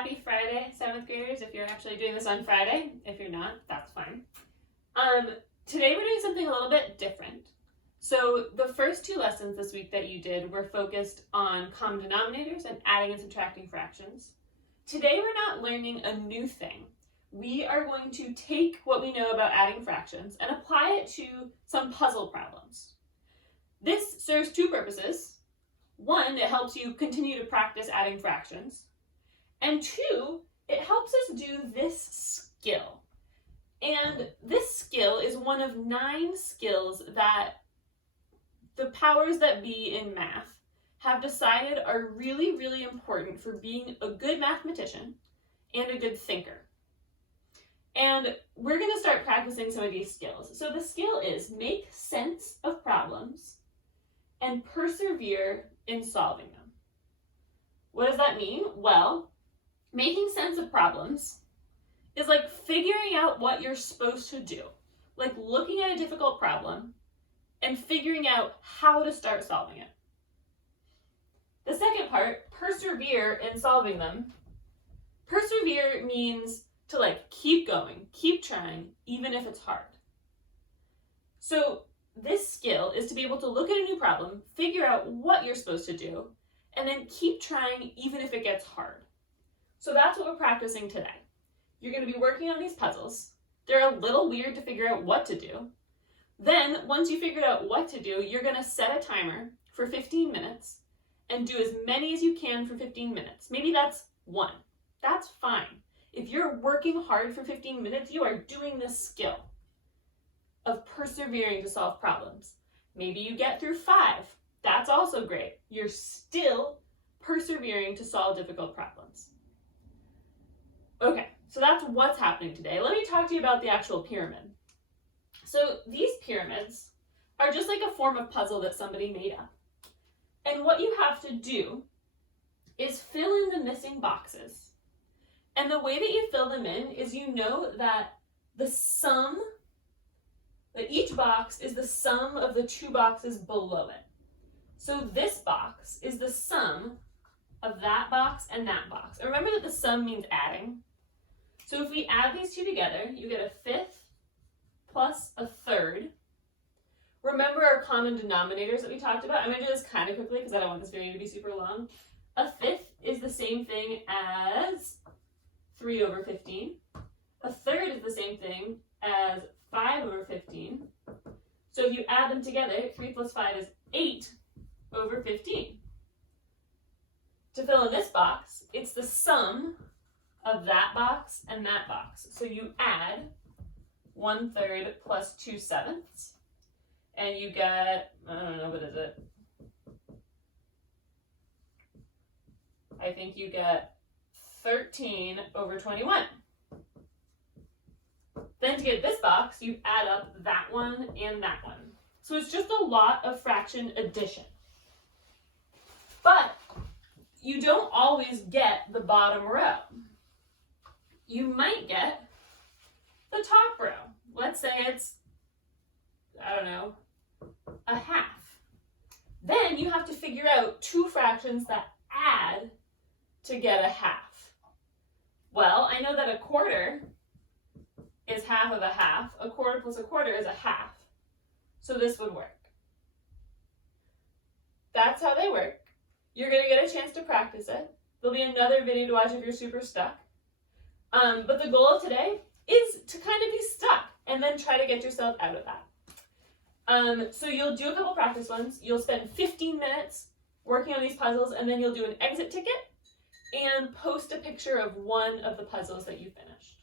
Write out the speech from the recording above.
Happy Friday, 7th graders, if you're actually doing this on Friday. If you're not, that's fine. Today we're doing something a little bit different. So the first two lessons this week that you did were focused on common denominators and adding and subtracting fractions. Today we're not learning a new thing. We are going to take what we know about adding fractions and apply it to some puzzle problems. This serves two purposes. One, it helps you continue to practice adding fractions. And two, it helps us do this skill. And this skill is one of 9 skills that the powers that be in math have decided are really, really important for being a good mathematician and a good thinker. And we're going to start practicing some of these skills. So the skill is make sense of problems and persevere in solving them. What does that mean? Well, making sense of problems is like figuring out what you're supposed to do, like looking at a difficult problem and figuring out how to start solving it. The second part, persevere in solving them. Persevere means to keep going, keep trying, even if it's hard. So this skill is to be able to look at a new problem, figure out what you're supposed to do, and then keep trying even if it gets hard. So that's what we're practicing today. You're going to be working on these puzzles. They're a little weird to figure out what to do. Then, once you figured out what to do, you're going to set a timer for 15 minutes and do as many as you can for 15 minutes. Maybe that's 1. That's fine. If you're working hard for 15 minutes, you are doing this skill of persevering to solve problems. Maybe you get through 5. That's also great. You're still persevering to solve difficult problems. Okay, so that's what's happening today. Let me talk to you about the actual pyramid. So these pyramids are just like a form of puzzle that somebody made up. And what you have to do is fill in the missing boxes. And the way that you fill them in is you know that that each box is the sum of the 2 boxes below it. So this box is the sum of that box and that box. And remember that the sum means adding. So if we add these 2 together, you get a 5th plus a 3rd. Remember our common denominators that we talked about? I'm going to do this kind of quickly because I don't want this video to be super long. A 5th is the same thing as 3 over 15. A 3rd is the same thing as 5 over 15. So if you add them together, 3 plus 5 is 8 over 15. To fill in this box, it's the sum of that box and that box. So you add 1/3 plus 2/7, and you get, I don't know, what is it? I think you get 13 over 21. Then to get this box, you add up that one and that one. So it's just a lot of fraction addition. But you don't always get the bottom row. You might get the top row. Let's say it's, I don't know, a half. Then you have to figure out 2 fractions that add to get a half. Well, I know that a quarter is half of a half. A quarter plus a quarter is a half. So this would work. That's how they work. You're going to get a chance to practice it. There'll be another video to watch if you're super stuck. But the goal of today is to kind of be stuck and then try to get yourself out of that. So you'll do a couple practice ones. You'll spend 15 minutes working on these puzzles, and then you'll do an exit ticket and post a picture of one of the puzzles that you finished.